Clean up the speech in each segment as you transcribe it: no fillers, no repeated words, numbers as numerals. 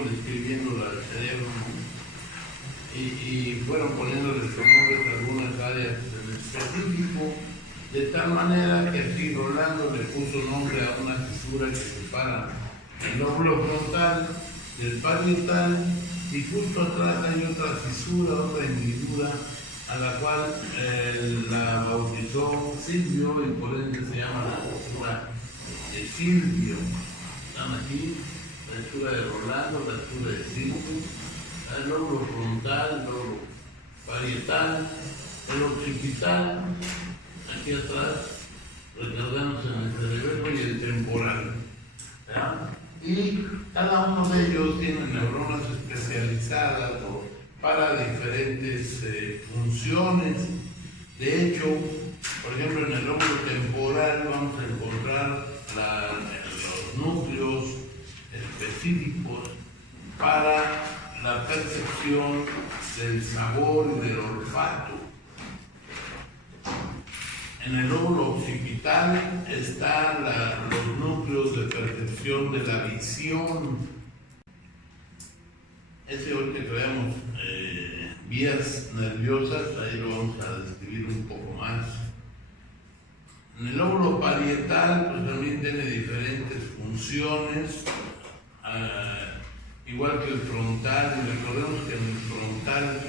fueron describiendo al cerebro, ¿no? Y fueron poniéndole su nombre a algunas áreas en específico, de tal manera que así Rolando le puso nombre a una fisura que separa el lóbulo frontal del parietal, y justo atrás hay otra fisura, otra hendidura, a la cual la bautizó Silvio, y por ende se llama la fisura de Silvio. Están aquí la fisura de Rolando, la fisura de Silvio, el lóbulo frontal, el lóbulo parietal, el occipital, aquí atrás, recargándose en el cerebelo, y el temporal, ¿verdad? Y cada uno de ellos tiene neuronas especializadas para diferentes funciones. De hecho, por ejemplo, en el lóbulo temporal vamos a encontrar los núcleos específicos para la percepción del sabor y del olfato. En el lóbulo occipital están los núcleos de percepción de la visión. Ese hoy que traemos vías nerviosas, ahí lo vamos a describir un poco más. En el lóbulo parietal, pues también tiene diferentes funciones, igual que el frontal, y recordemos que en el frontal,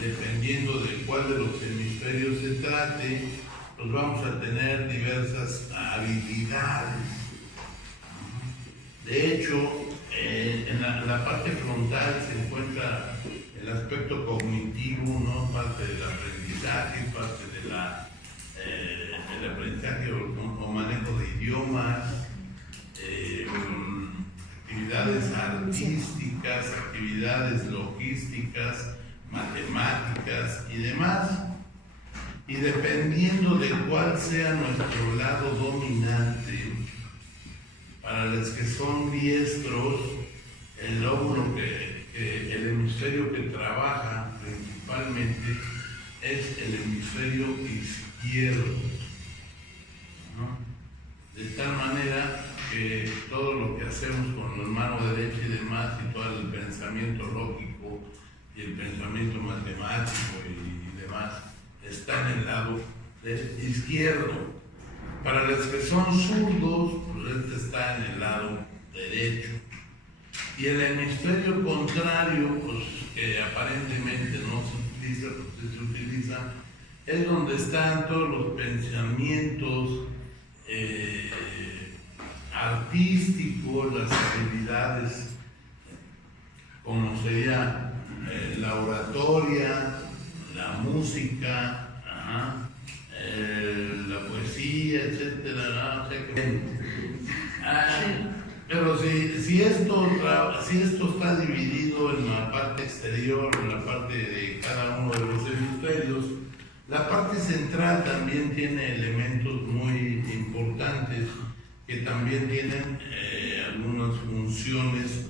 dependiendo de cuál de los hemisferios se trate, pues vamos a tener diversas habilidades. De hecho, en la parte frontal se encuentra el aspecto cognitivo, ¿no? Parte del aprendizaje, parte del aprendizaje o manejo de idiomas, actividades artísticas, actividades logísticas, matemáticas y demás. Y dependiendo de cuál sea nuestro lado dominante, para los que son diestros, el lóbulo el hemisferio que trabaja principalmente es el hemisferio izquierdo, ¿no? De tal manera que todo lo que hacemos con la mano derecha y demás, y todo el pensamiento lógico y el pensamiento matemático y demás, está en el lado izquierdo. Para los que son zurdos, pues este está en el lado derecho. Y el hemisferio contrario, pues que aparentemente no se utiliza, porque se utiliza, es donde están todos los pensamientos artísticos, las habilidades, como sería la oratoria, la música, la poesía, etcétera. Pero si esto está dividido en la parte exterior, en la parte de cada uno de los hemisferios, la parte central también tiene elementos muy importantes que también tienen algunas funciones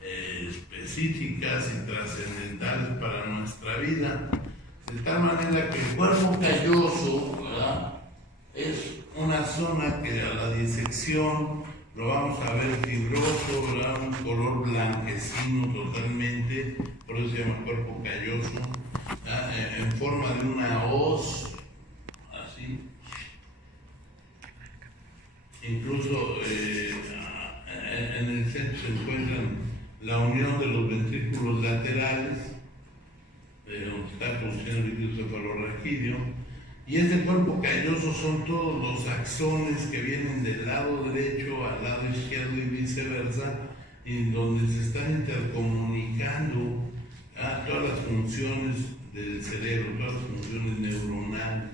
específicas y trascendentales para nuestra vida. De tal manera que el cuerpo calloso, ¿verdad?, es una zona que a la disección lo vamos a ver fibroso, ¿verdad?, un color blanquecino totalmente, por eso se llama cuerpo calloso, en forma de una hoz, así. Incluso en el centro se encuentran la unión de los ventrículos laterales, donde está produciendo el líquido cefalorraquídeo, y ese cuerpo calloso son todos los axones que vienen del lado derecho al lado izquierdo y viceversa, en donde se están intercomunicando todas las funciones del cerebro, todas las funciones neuronales.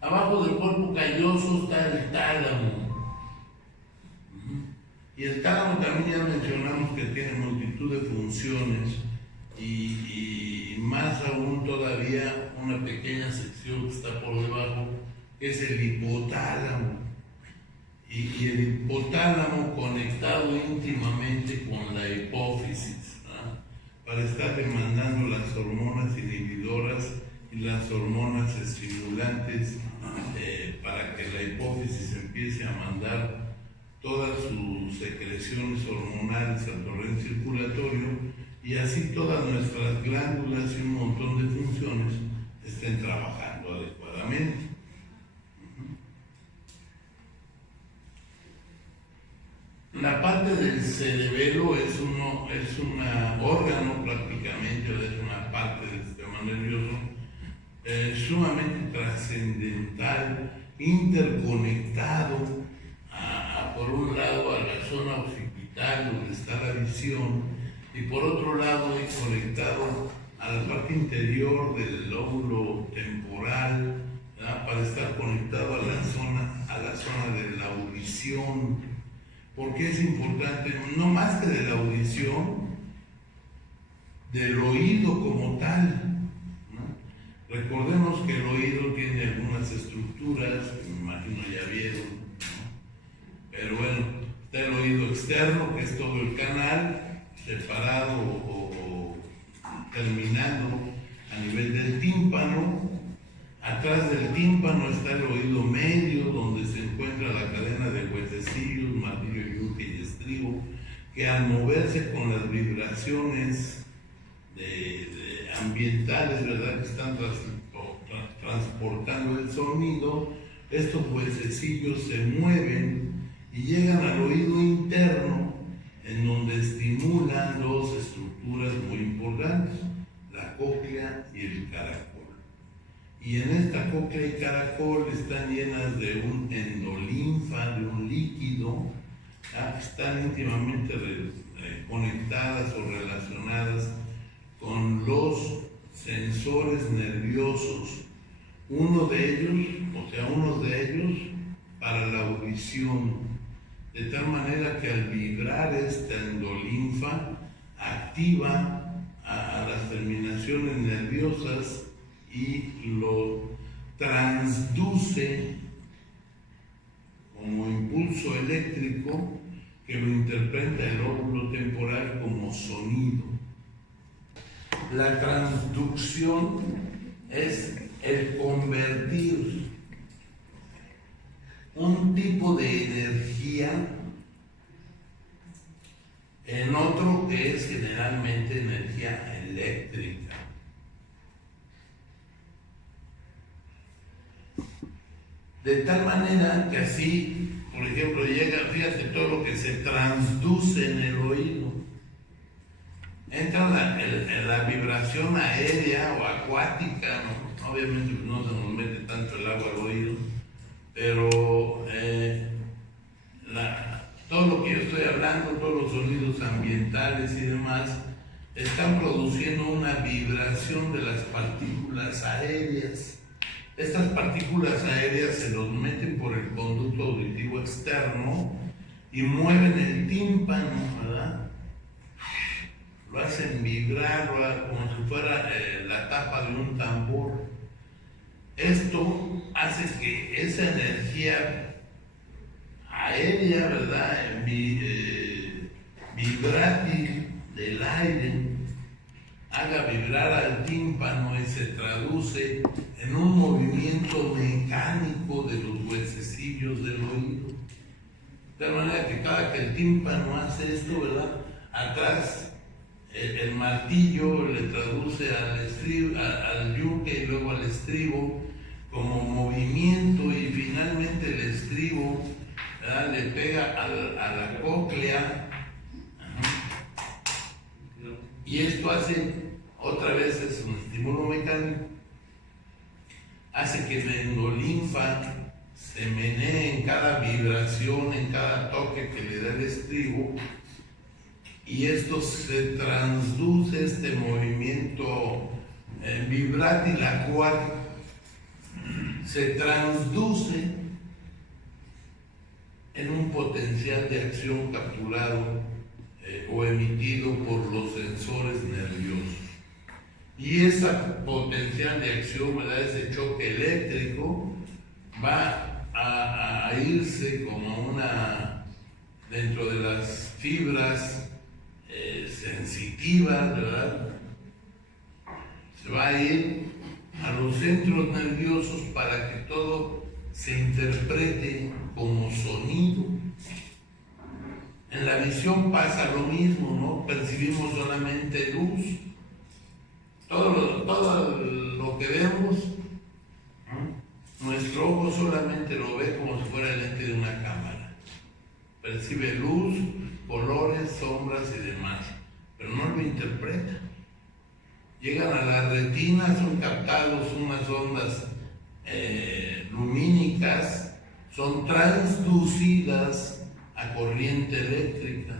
Abajo del cuerpo calloso está el tálamo. Y el tálamo también ya mencionamos que tiene multitud de funciones, y más aún todavía una pequeña sección que está por debajo, que es el hipotálamo. Y el hipotálamo conectado íntimamente con la hipófisis, ¿no?, para estar demandando las hormonas inhibidoras y las hormonas estimulantes, para que la hipófisis empiece a mandar todas sus secreciones hormonales al torrente circulatorio y así todas nuestras glándulas y un montón de funciones estén trabajando adecuadamente. La parte del cerebelo es un órgano prácticamente, es una parte del sistema nervioso sumamente trascendental, interconectado por un lado a la zona occipital donde está la visión y por otro lado conectado a la parte interior del lóbulo temporal, ¿verdad? Para estar conectado a la zona de la audición. ¿Por qué es importante? No más que de la audición, del oído como tal, ¿no? Recordemos que el oído tiene algunas estructuras, que me imagino ya vieron, ¿no? Pero bueno, está el oído externo, que es todo el canal, separado o terminando a nivel del tímpano. Atrás del tímpano está el oído medio, donde se encuentra la cadena de huesecillos, martillo, yunque y estribo, que al moverse con las vibraciones ambientales, ¿verdad?, que están transportando el sonido, estos huesecillos se mueven y llegan al oído interno, en donde estimulan dos estructuras muy importantes, la cóclea y el caracol. Y en esta cóclea y caracol están llenas de un endolinfa, de un líquido, que están íntimamente conectadas o relacionadas con los sensores nerviosos. Unos de ellos para la audición, de tal manera que al vibrar esta endolinfa activa a las terminaciones nerviosas y lo transduce como impulso eléctrico que lo interpreta el lóbulo temporal como sonido. La transducción es el convertir un tipo de energía en otro que es generalmente energía eléctrica. De tal manera que así, por ejemplo, llega, fíjate todo lo que se transduce en el oído. Entra la vibración aérea o acuática, ¿no? Obviamente no se nos mete tanto el agua al oído, pero todo lo que yo estoy hablando, todos los sonidos ambientales y demás, están produciendo una vibración de las partículas aéreas. Estas partículas aéreas se los meten por el conducto auditivo externo y mueven el tímpano, ¿verdad? Lo hacen vibrar como si fuera la tapa de un tambor. Esto hace que esa energía aérea, ¿verdad?, vibrátil del aire, haga vibrar al tímpano y se traduce en un movimiento mecánico de los huesecillos del oído. De tal manera que cada que el tímpano hace esto, ¿verdad?, atrás el martillo le traduce al yunque y luego al estribo como movimiento, y finalmente el estribo, ¿verdad?, le pega a la cóclea, y esto hace, otra vez es un estímulo mecánico, hace que la endolinfa se menee en cada vibración, en cada toque que le da el estribo, y esto se transduce, este movimiento vibrátil acuático, se transduce en un potencial de acción capturado o emitido por los sensores nerviosos. Y esa potencial de acción, ¿verdad?, ese choque eléctrico, va a irse como dentro de las fibras sensitivas, ¿verdad? Se va a ir a los centros nerviosos para que todo se interprete como sonido. En la visión pasa lo mismo, ¿no? Percibimos solamente luz. Todo lo que vemos, ¿no? Nuestro ojo solamente lo ve como si fuera el lente de una cámara. Percibe luz, colores, sombras y demás, pero no lo interpreta. Llegan a la retina, son captados unas ondas lumínicas, son transducidas a corriente eléctrica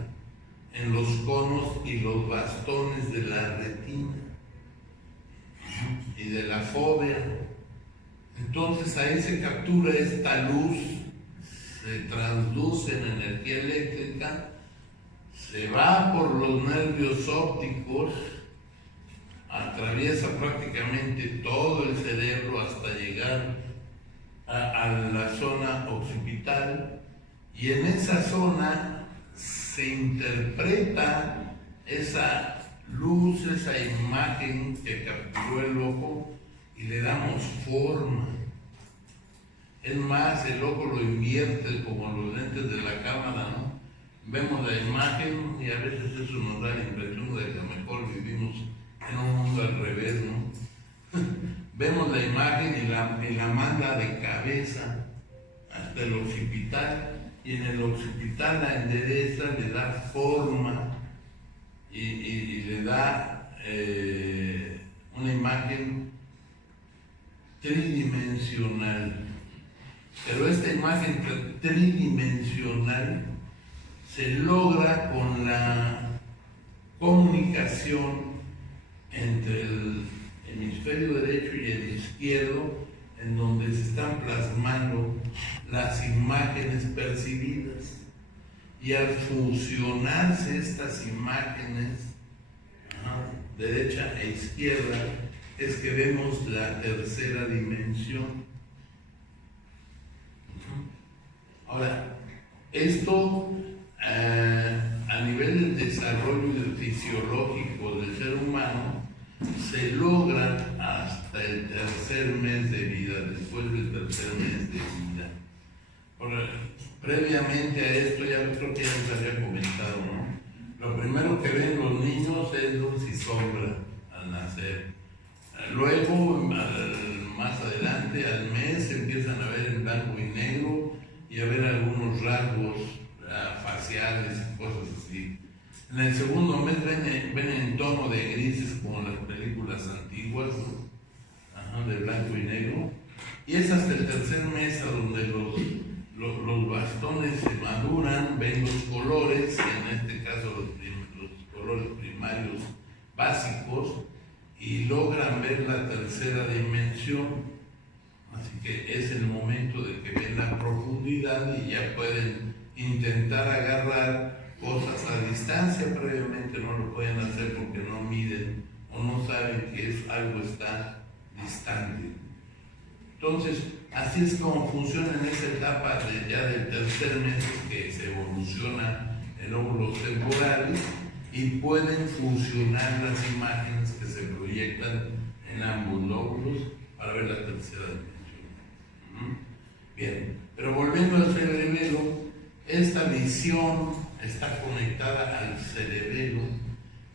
en los conos y los bastones de la retina y de la fóvea. Entonces ahí se captura esta luz, se transduce en energía eléctrica, se va por los nervios ópticos, atraviesa prácticamente todo el cerebro hasta llegar a la zona occipital, y en esa zona se interpreta esa luz, esa imagen que capturó el ojo, y le damos forma. Es más, el ojo lo invierte como los lentes de la cámara, ¿no? Vemos la imagen y a veces eso nos da la impresión de que a lo mejor vivimos en un mundo al revés, ¿no? Vemos la imagen y la manda de cabeza hasta el occipital, y en el occipital la endereza, le da forma y le da una imagen tridimensional. Pero esta imagen tridimensional se logra con la comunicación entre el hemisferio derecho y el izquierdo, en donde se están plasmando las imágenes percibidas. Y al fusionarse estas imágenes, derecha e izquierda, es que vemos la tercera dimensión. Ahora, esto a nivel del desarrollo fisiológico del ser humano se logra hasta el tercer mes de vida, después del tercer mes de vida. Ahora, previamente a esto, ya creo que ya les había comentado, ¿no? Lo primero que ven los niños es luz y sombra al nacer. Luego, más adelante, al mes, empiezan a ver en blanco y negro y a ver algunos rasgos faciales y cosas así. En el segundo mes ven en tono de grises, como las películas antiguas, ¿no? De blanco y negro. Y es hasta el tercer mes a donde los bastones se maduran, ven los colores, en este caso los colores primarios básicos, y logran ver la tercera dimensión. Así que es el momento de que ven la profundidad y ya pueden intentar agarrar cosas a distancia. Previamente no lo pueden hacer porque no miden o no saben que algo está distante. Entonces, así es como funciona en esa etapa ya del tercer mes, que se evoluciona en óvulos temporales y pueden fusionar las imágenes que se proyectan en ambos lóbulos para ver la tercera dimensión. Bien, pero volviendo al cerebelo, esta visión está conectada al cerebelo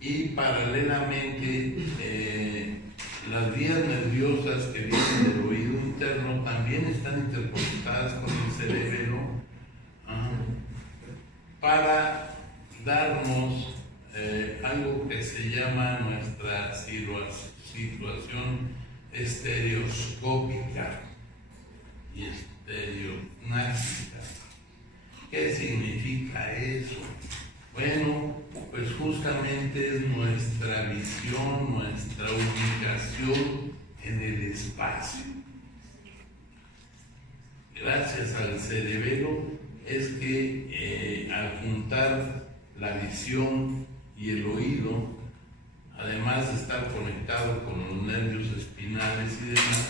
y paralelamente las vías nerviosas que vienen del oído interno también están interconectadas con el cerebelo para darnos algo que se llama nuestra situación estereoscópica y estereognática. ¿Qué significa eso? Bueno, pues justamente es nuestra visión, nuestra ubicación en el espacio. Gracias al cerebelo es que al juntar la visión y el oído, además de estar conectado con los nervios espinales y demás,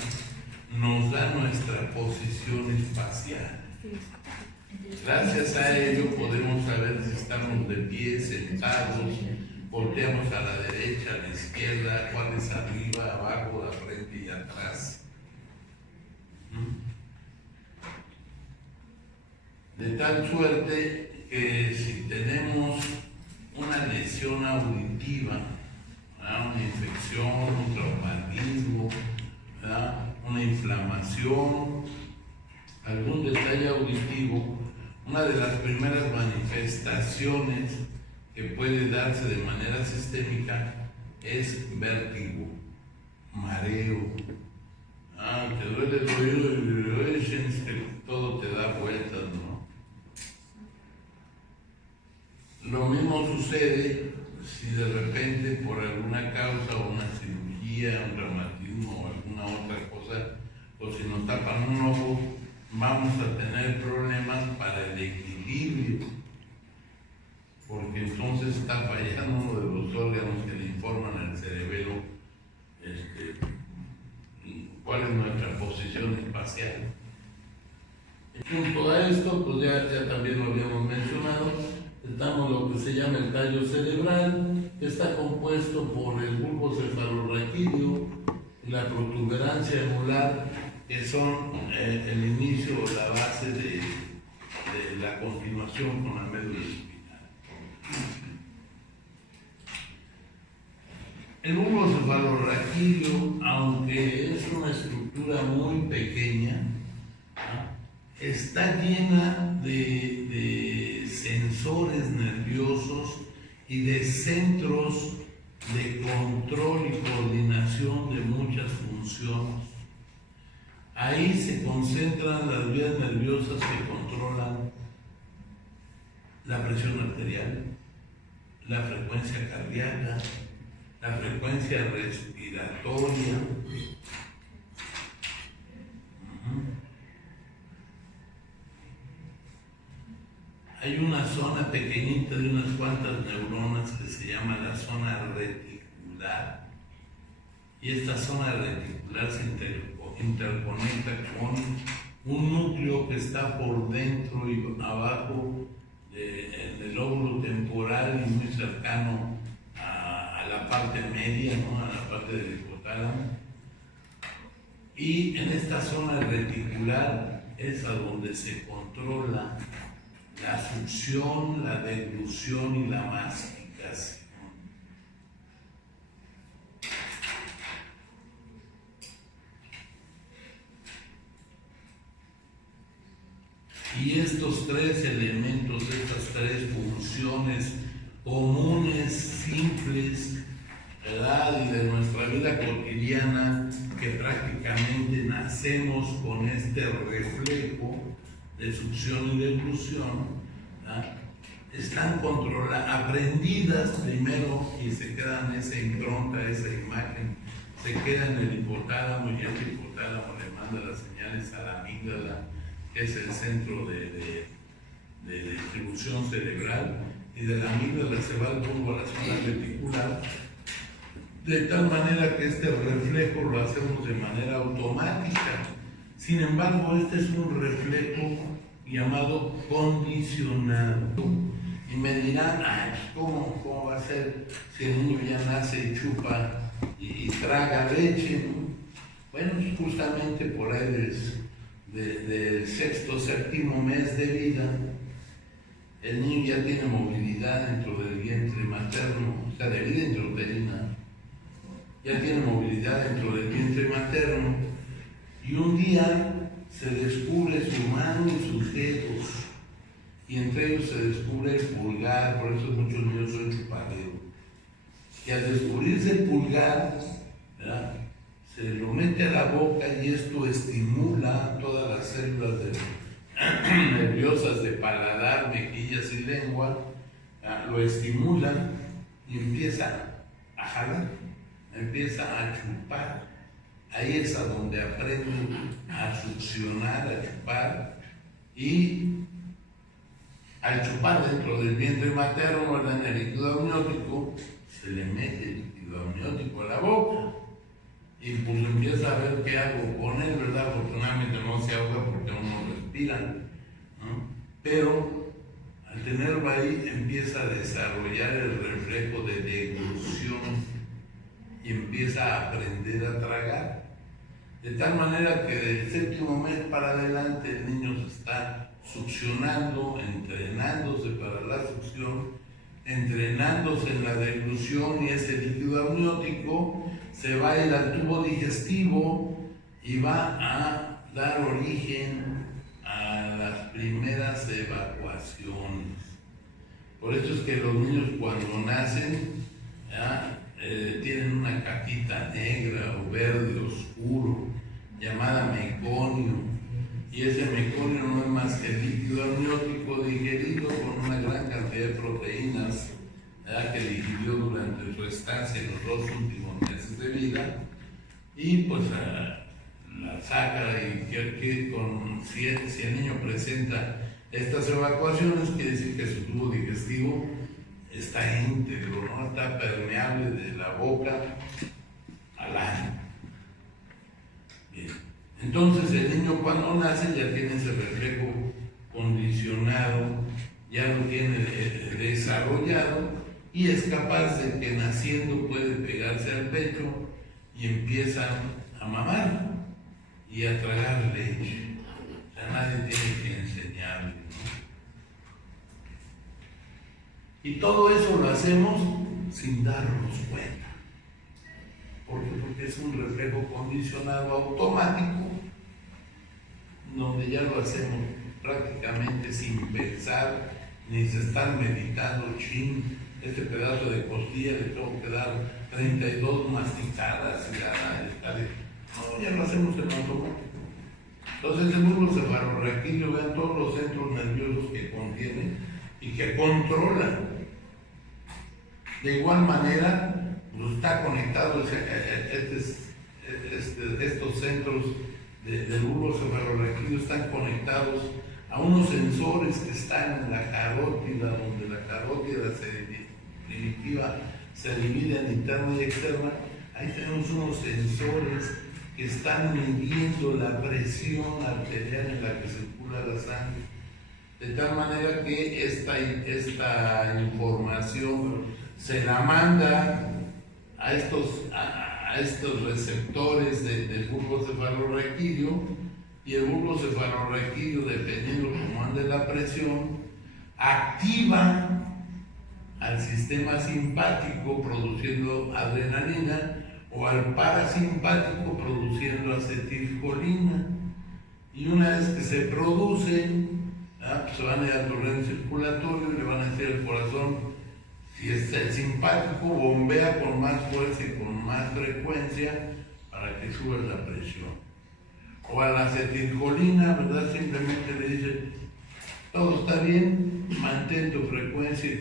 nos da nuestra posición espacial. Gracias a ello podemos saber si estamos de pie, sentados, volteamos a la derecha, a la izquierda, cuál es arriba, abajo, a frente y atrás. De tal suerte que si tenemos una lesión auditiva, ¿verdad?, una infección, un traumatismo, ¿verdad?, una inflamación, algún detalle auditivo, una de las primeras manifestaciones que puede darse de manera sistémica es vértigo, mareo. Te duele el oído y todo te da vueltas, ¿no? Lo mismo sucede si de repente por alguna causa o una cirugía, un traumatismo o alguna otra cosa, o si nos tapan un ojo, vamos a tener problemas para el equilibrio, porque entonces está fallando uno de los órganos que le informan al cerebelo cuál es nuestra posición espacial. Junto a esto, pues ya también lo habíamos mencionado, estamos lo que se llama el tallo cerebral, que está compuesto por el bulbo cefalorraquídeo y la protuberancia anular, que son el inicio o la base de la continuación con la médula espinal. El bulbo cefalorraquídeo, aunque es una estructura muy pequeña, está llena de sensores nerviosos y de centros de control y coordinación de muchas funciones. Ahí se concentran las vías nerviosas que controlan la presión arterial, la frecuencia cardíaca, la frecuencia respiratoria. Hay una zona pequeñita de unas cuantas neuronas que se llama la zona reticular, y esta zona reticular se interconecta con un núcleo que está por dentro y abajo en el lóbulo temporal y muy cercano a la parte media, ¿no?, a la parte del hipotálamo. Y en esta zona reticular es a donde se controla la succión, la deglución y la masticación. Y estos tres elementos, estas tres funciones comunes, simples, ¿verdad?, y de nuestra vida cotidiana, que prácticamente nacemos con este reflejo de succión y deglución, ¿verdad?, están aprendidas primero y se quedan esa impronta, esa imagen, se queda en el hipotálamo, y el hipotálamo le manda las señales a la amígdala, que es el centro de distribución cerebral, y de la amígdala se va al bulbo a la zona reticular, de tal manera que este reflejo lo hacemos de manera automática. Sin embargo, este es un reflejo llamado condicionado. Y me dirán, ¿cómo va a ser si el niño ya nace y chupa y traga leche, ¿no? Bueno, justamente por ahí del sexto, séptimo mes de vida, el niño ya tiene movilidad dentro del vientre materno, o sea, de vida intrauterina, ya tiene movilidad dentro del vientre materno, y un día se descubre su mano y sus dedos, y entre ellos se descubre el pulgar. Por eso muchos niños son chupaderos. Y al descubrirse el pulgar, ¿verdad?, se lo mete a la boca, y esto estimula todas las células nerviosas de paladar, mejillas y lengua, lo estimula y empieza a jalar, empieza a chupar. Ahí es a donde aprende a succionar, a chupar, y al chupar dentro del vientre materno, ¿verdad?, en el líquido amniótico, se le mete el líquido amniótico a la boca, y pues empieza a ver qué hago con él, ¿verdad? Afortunadamente no se ahoga porque aún no respira, ¿no? Pero al tenerlo ahí empieza a desarrollar el reflejo de deglución y empieza a aprender a tragar. De tal manera que del séptimo mes para adelante el niño se está succionando, entrenándose para la succión, entrenándose en la deglución, y ese líquido amniótico se va a ir al tubo digestivo y va a dar origen a las primeras evacuaciones. Por eso es que los niños cuando nacen tienen una cajita negra o verde oscuro llamada meconio, y ese meconio no es más que el líquido amniótico digerido con una gran cantidad de proteínas que digirió durante su estancia en los 2 últimos meses de vida, y pues la saca, y si el niño presenta estas evacuaciones, quiere decir que su tubo digestivo está íntegro, no está permeable de la boca al ano. Bien. Entonces el niño cuando nace ya tiene ese reflejo condicionado, ya lo tiene desarrollado, y es capaz de que naciendo puede pegarse al pecho y empieza a mamar y a tragar leche. O sea, nadie tiene que enseñarle, ¿no? Y todo eso lo hacemos sin darnos cuenta. ¿Por qué? Porque es un reflejo condicionado automático, donde ya lo hacemos prácticamente sin pensar, ni se están meditando, este pedazo de costilla le tengo que dar 32 masticadas, no, ya lo hacemos en automático. Entonces el bulbo cefalorraquídeo, vean todos los centros nerviosos que contiene y que controla. De igual manera, pues está conectado estos centros del bulbo cefalorraquídeo están conectados a unos sensores que están en la carótida, donde la carótida primitiva se divide en interna y externa. Ahí tenemos unos sensores que están midiendo la presión arterial en la que circula la sangre, de tal manera que esta información se la manda a estos receptores del bulbo cefalorraquídeo, y el bulbo cefalorraquídeo, dependiendo cómo ande la presión, activa al sistema simpático produciendo adrenalina, o al parasimpático produciendo acetilcolina. Y una vez que se producen, pues se van a ir al torrente circulatorio y le van a decir al corazón, si es el simpático, bombea con más fuerza y con más frecuencia para que suba la presión. O a la acetilcolina, ¿verdad? Simplemente le dice, todo está bien, mantén tu frecuencia y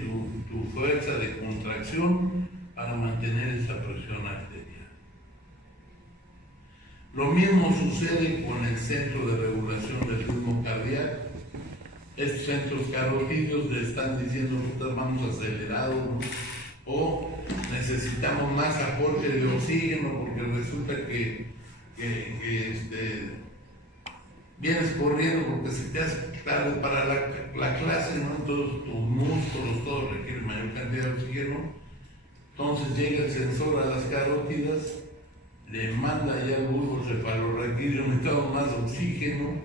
tu fuerza de contracción para mantener esa presión arterial. Lo mismo sucede con el centro de regulación del ritmo cardíaco. Estos centros carotídeos le están diciendo, nosotros vamos acelerados, ¿no? O necesitamos más aporte de oxígeno, porque resulta que vienes corriendo porque se te hace tarde para la clase, ¿no? Entonces tus músculos, todos requieren mayor cantidad de oxígeno. Entonces llega el sensor a las carótidas, le manda ya al bulbo cefalorraquídeo, necesitamos más oxígeno,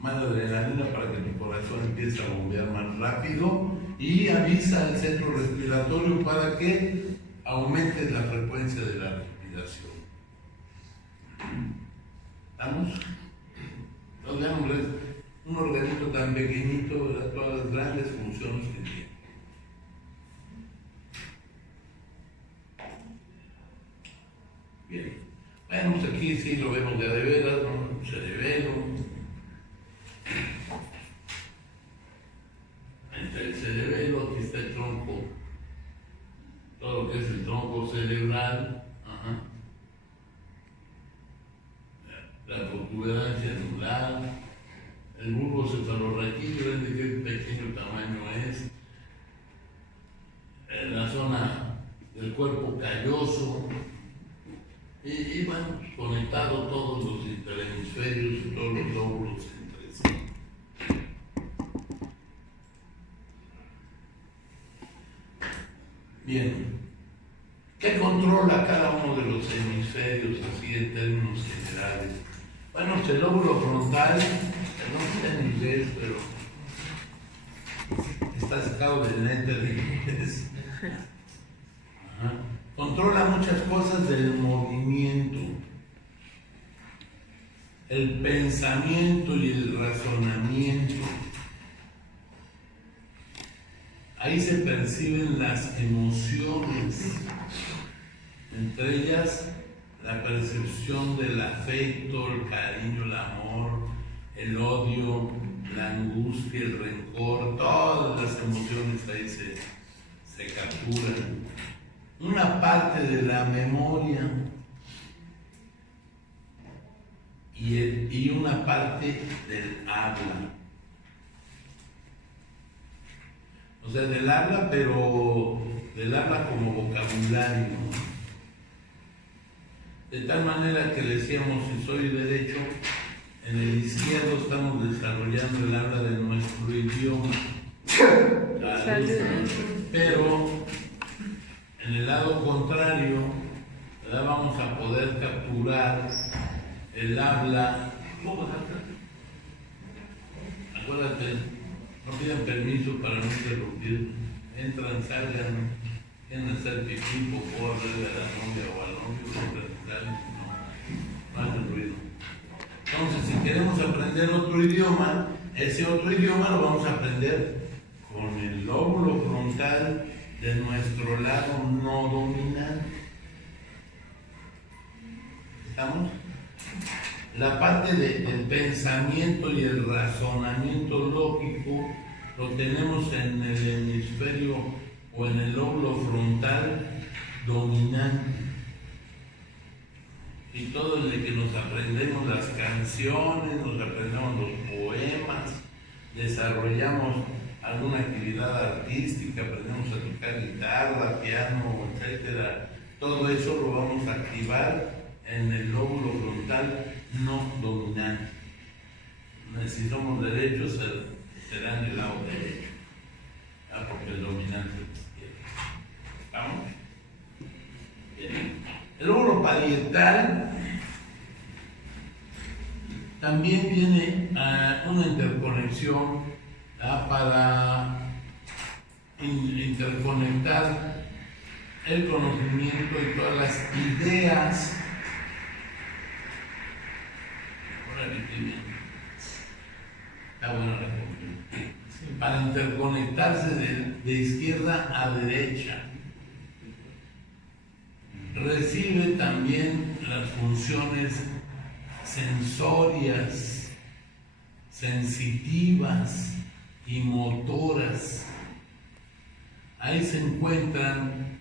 manda adrenalina para que tu corazón empiece a bombear más rápido, y avisa al centro respiratorio para que aumente la frecuencia de la respiración. ¿Estamos? Entonces, un organito tan pequeñito, ¿verdad? Todas las grandes funciones que tiene. Bien. Bueno, pues aquí sí lo vemos de veras, ¿no? Cerebelo. Ahí está el cerebelo, aquí está el tronco. Todo lo que es el tronco cerebral. Ajá. La protuberancia anular, el bulbo cefalorraquídeo, de qué pequeño tamaño es, la zona del cuerpo calloso, y bueno, conectado todos los interhemisferios y todos los lóbulos entre sí. Bien, ¿qué controla cada uno de los hemisferios así en términos generales? Bueno, el lóbulo frontal No sé en inglés, pero está sacado del lente de inglés. Ajá. Controla muchas cosas del movimiento, el pensamiento y el razonamiento. Ahí se perciben las emociones, entre ellas la percepción del afecto, el cariño, el amor, el odio, la angustia, el rencor, todas las emociones ahí se capturan. Una parte de la memoria y una parte del habla. O sea, del habla, pero del habla como vocabulario. De tal manera que decíamos, si soy derecho, en el izquierdo estamos desarrollando el habla de nuestro idioma. Pero en el lado contrario, ¿verdad? Vamos a poder capturar el habla. Acuérdate, no pidan permiso para no interrumpir. Entran, salgan, quieren hacer pipí, popó, hablarle a la novia o al novio, entran, salen, no hacen ruido. Entonces, si queremos aprender otro idioma, ese otro idioma lo vamos a aprender con el lóbulo frontal de nuestro lado no dominante. ¿Estamos? La parte del pensamiento y el razonamiento lógico lo tenemos en el hemisferio o en el lóbulo frontal dominante. Y todo desde que nos aprendemos las canciones, nos aprendemos los poemas, desarrollamos alguna actividad artística, aprendemos a tocar guitarra, piano, etcétera. Todo eso lo vamos a activar en el lóbulo frontal no dominante. Si somos derechos, será en el lado derecho, porque el dominante es izquierdo. ¿Vamos? Bien. El lóbulo parietal también tiene una interconexión para interconectar el conocimiento y todas las ideas. Está buena la conclusión. Para interconectarse de izquierda a derecha. Recibe también las funciones sensorias, sensitivas y motoras. Ahí se encuentran,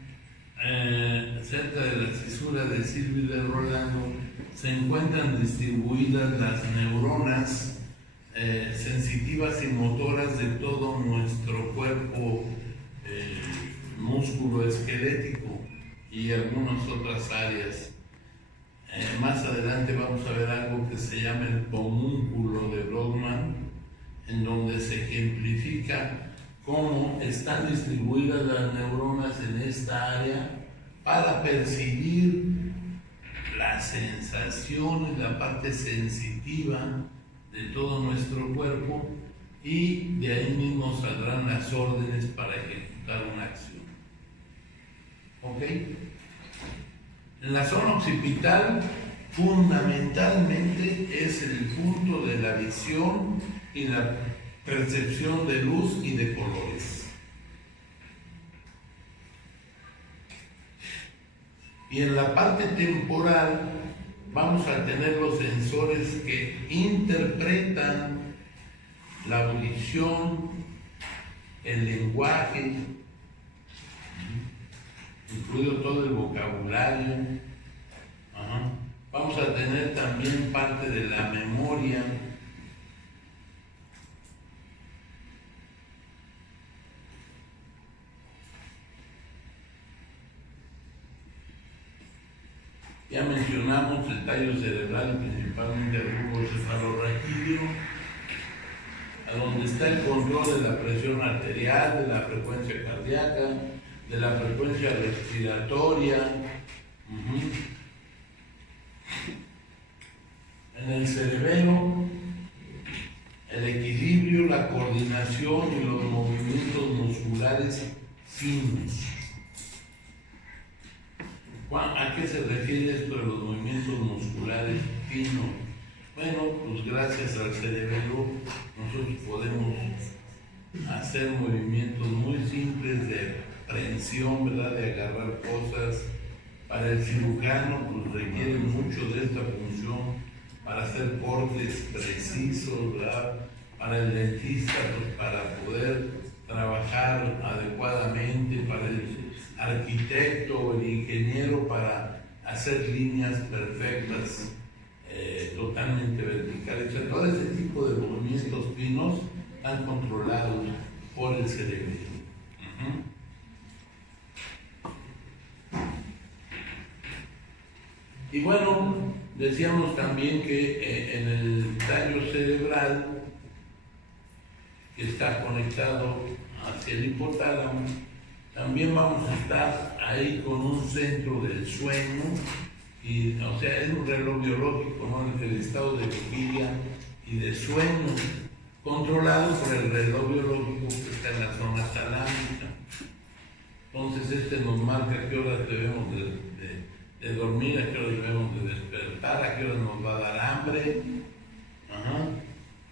cerca de la cisura de Silvio y de Rolando, se encuentran distribuidas las neuronas sensitivas y motoras de todo nuestro cuerpo músculo esquelético y algunas otras áreas. Más adelante vamos a ver algo que se llama el homúnculo de Brodmann, en donde se ejemplifica cómo están distribuidas las neuronas en esta área para percibir las sensaciones, la parte sensitiva de todo nuestro cuerpo, y de ahí mismo saldrán las órdenes para ejecutar una acción. ¿Ok? En la zona occipital, fundamentalmente es el punto de la visión y la percepción de luz y de colores. Y en la parte temporal vamos a tener los sensores que interpretan la audición, el lenguaje, incluido todo el vocabulario. Vamos a tener también parte de la memoria. Ya mencionamos el tallo cerebral, principalmente el bulbo cefalorraquídeo, a donde está el control de la presión arterial, de la frecuencia cardíaca, de la frecuencia respiratoria. En el cerebelo coordinación y los movimientos musculares finos. ¿A qué se refiere esto de los movimientos musculares finos? Bueno, pues gracias al cerebelo nosotros podemos hacer movimientos muy simples de aprehensión, ¿verdad? De agarrar cosas. Para el cirujano pues requiere mucho de esta función para hacer cortes precisos, ¿verdad? Para el dentista pues para poder trabajar adecuadamente, para el arquitecto o el ingeniero para hacer líneas perfectas, totalmente verticales. O sea, todo ese tipo de movimientos finos están controlados por el cerebro. Y bueno, decíamos también que en el tallo cerebral, que está conectado hacia el hipotálamo, también vamos a estar ahí con un centro del sueño, y, o sea, es un reloj biológico, ¿no? El estado de vigilia y de sueño, controlado por el reloj biológico que está en la zona talámica. Entonces este nos marca a qué horas debemos de dormir, a qué horas debemos de despertar, a qué horas nos va a dar hambre,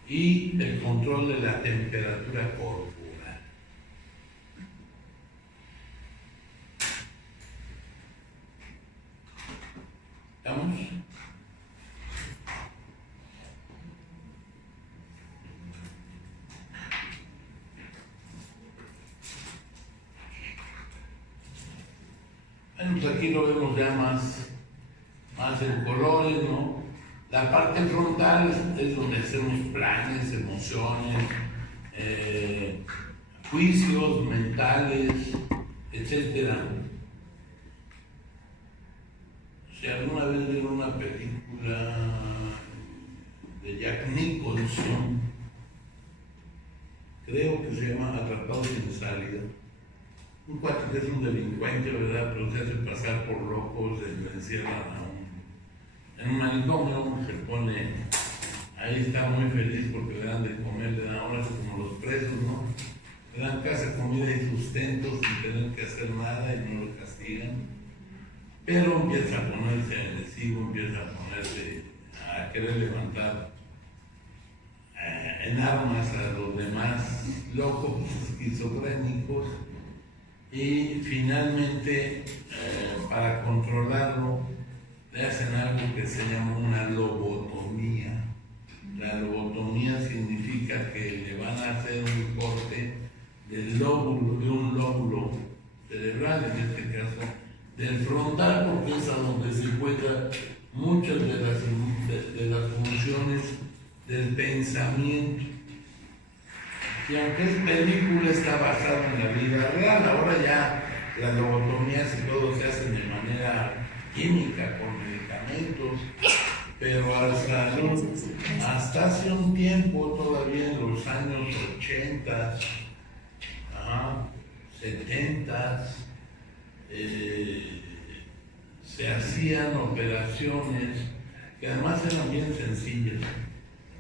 y el control de la temperatura corporal. ¿Estamos? Bueno, pues aquí lo vemos ya más en colores, ¿no? La parte frontal es donde hacemos planes, emociones, juicios mentales, etc. Si alguna vez vieron una película de Jack Nicholson, creo que se llama Atrapados sin salida. Un cuate que es un delincuente, ¿verdad? Pero se hace pasar por locos, lo encierran en un manicomio, se pone, ahí está muy feliz porque le dan de comer, le dan ahora como los presos, ¿no? Le dan casa, comida y sustento sin tener que hacer nada y no lo castigan. Pero empieza a ponerse agresivo, empieza a ponerse a querer levantar en armas a los demás locos esquizofrénicos, y finalmente para controlarlo le hacen algo que se llama una lobotomía. La lobotomía significa que le van a hacer un corte del lóbulo, de un lóbulo cerebral, en este caso del frontal, porque es a donde se encuentran muchas de las funciones del pensamiento. Y aunque es película, está basada en la vida real. Ahora ya las lobotomías y todo se hacen de manera química, con medicamentos, pero hasta hace un tiempo, todavía en los años 80, 70, se hacían operaciones que además eran bien sencillas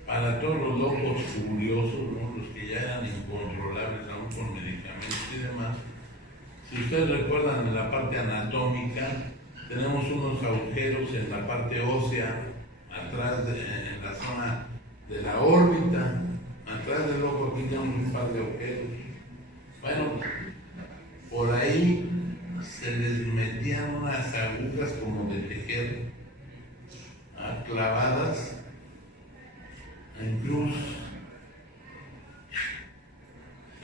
para todos los locos furiosos, ¿no? Los que ya eran incontrolables aún con medicamentos y demás. Si ustedes recuerdan, en la parte anatómica tenemos unos agujeros en la parte ósea, atrás en la zona de la órbita, atrás del ojo aquí tenemos un par de agujeros. Bueno, por ahí se les metían unas agujas como de tejer, clavadas en cruz,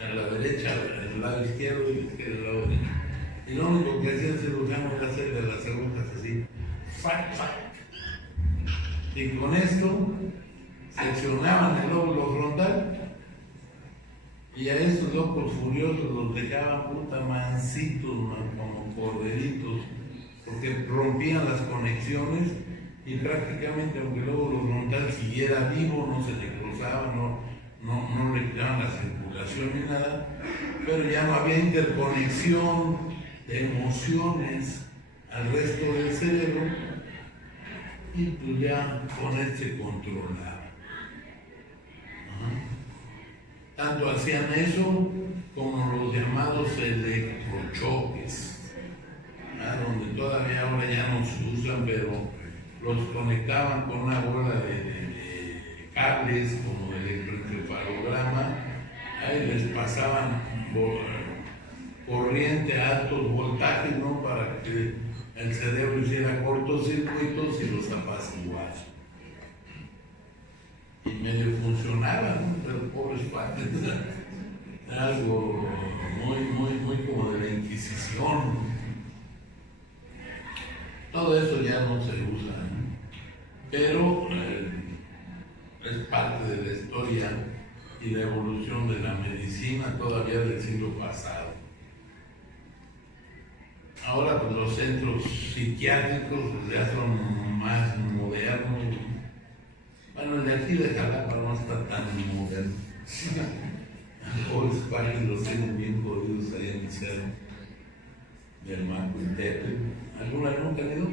a la derecha, el lado izquierdo, y la izquierda, el lado derecho. Y lo único que hacía el cirujano era hacerle las agujas así, ¡fac, fac! Y con esto seccionaban el lóbulo frontal, y a estos locos furiosos los dejaban puta mansitos, como corderitos, porque rompían las conexiones y prácticamente, aunque el lóbulo frontal siguiera vivo, no se le cruzaba, no le quitaban la circulación ni nada, pero ya no había interconexión de emociones al resto del cerebro, y pues ya con él se controlaba. Tanto hacían eso como los llamados electrochoques, donde todavía ahora ya no se usan, pero los conectaban con una bola de cables como de electroencefalograma, ahí les pasaban corriente a altos voltajes, ¿no? Para que el cerebro hiciera cortocircuitos y los apaciguara. Y medio funcionaban, pero pobres padres, algo muy como de la Inquisición. Todo eso ya no se usa, ¿no? Pero es parte de la historia y la evolución de la medicina todavía del siglo pasado. Ahora pues los centros psiquiátricos ya son más modernos. Bueno, el de aquí de Jalapa no está tan moderno. Los padres los tienen bien jodidos ahí en el cerro del Macuiltepec. ¿Alguna nunca han ido?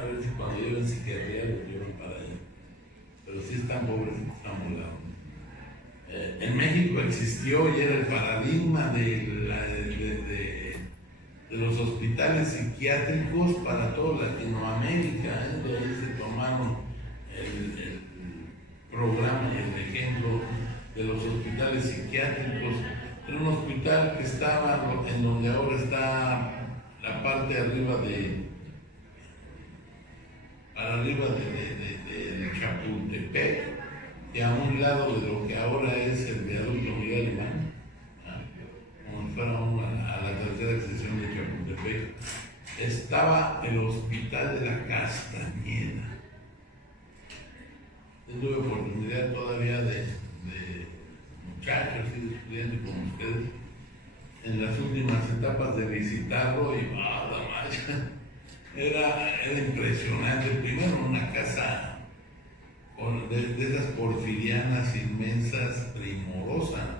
A ver si cuando lleven psiquiatría los llevan para allá. Pero sí están pobres, están volados. En México existió y era el paradigma de los hospitales psiquiátricos para toda Latinoamérica. De ahí se tomaron el programa y el ejemplo de los hospitales psiquiátricos. Era un hospital que estaba en donde ahora está la parte arriba de Chapultepec, y a un lado de lo que ahora es el viaducto Miguel Alemán, como si fuera a la tercera extensión de Chapultepec, estaba el Hospital de la Castañeda. Yo tuve oportunidad todavía de muchachos y de estudiantes como ustedes en las últimas etapas de visitarlo, y era impresionante. Primero una casa de esas porfirianas inmensas, primorosa,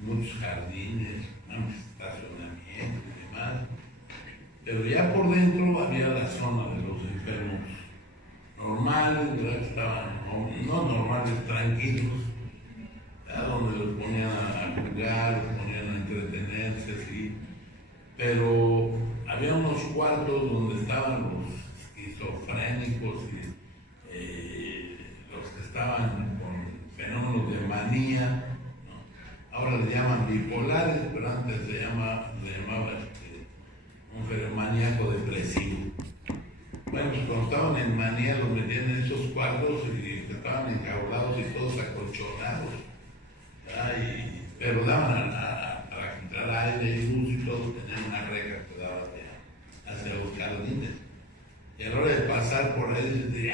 muchos jardines, amplios estacionamientos y demás, pero ya por dentro había la zona de los enfermos normales, ¿verdad? Que estaban no normales, tranquilos, ¿verdad? Donde los ponían a jugar, los ponían a entretenerse, así. Pero había unos cuartos donde estaban los esquizofrénicos y los que estaban con fenómenos de manía, ¿no? Ahora le llaman bipolares, pero antes se llamaba un maníaco depresivo. Bueno, pues cuando estaban en manía los metían en esos cuartos y estaban enjaulados y todos acolchonados, pero daban para entrar aire y luz y todo, tenían una reja que daba hacia los jardines. Y a la hora de pasar por ahí,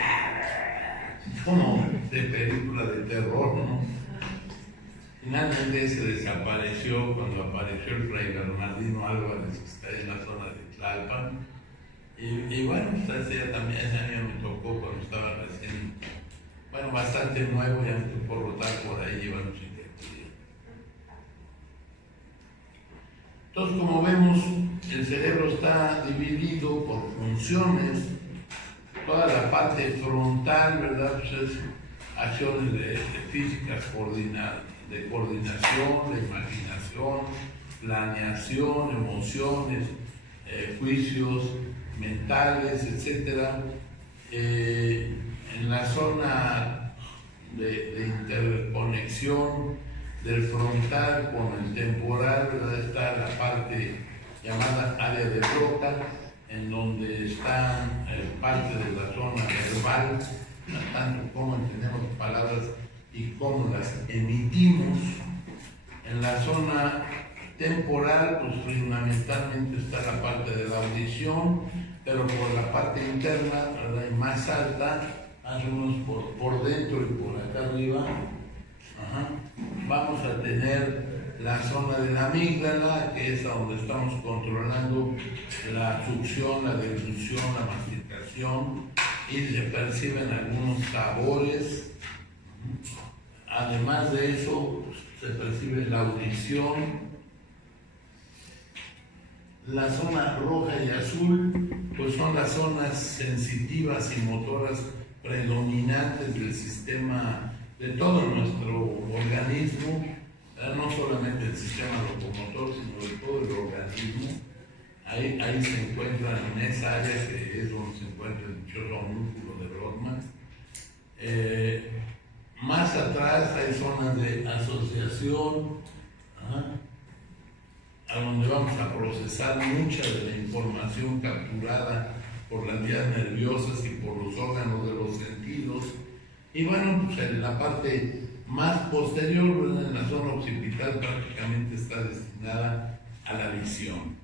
como de película de terror, ¿no? Finalmente se desapareció cuando apareció el Fray Bernardino Álvarez, que está en la zona de Tlalpan. Y bueno, pues ese año me tocó cuando estaba recién, bastante nuevo, ya me tocó rotar por ahí, llevando psiquiatría. Entonces, como vemos, el cerebro está dividido por funciones. Toda la parte frontal, ¿verdad? Pues es acciones físicas de coordinación, de imaginación, planeación, emociones, juicios mentales, etc. En la zona de interconexión del frontal con el temporal, ¿verdad? Está la parte llamada área de Broca, en donde está parte de la zona verbal, tanto cómo entendemos palabras y cómo las emitimos. En la zona temporal, pues fundamentalmente está la parte de la audición, pero por la parte interna, ¿verdad? Y más alta, más o menos por dentro y por acá arriba, vamos a tener la zona de la amígdala, que es donde estamos controlando la succión, la deglución, la masticación, y se perciben algunos sabores. Además de eso, se percibe la audición. La zona roja y azul, pues son las zonas sensitivas y motoras predominantes del sistema de todo nuestro organismo, no solamente el sistema locomotor, sino de todo el organismo. Ahí se encuentran, en esa área que es donde se encuentra el dichoso músculo de Brodmann. Más atrás hay zonas de asociación, a donde vamos a procesar mucha de la información capturada por las vías nerviosas y por los órganos de los sentidos. Y bueno, pues en la parte más posterior, en la zona occipital, prácticamente está destinada a la visión.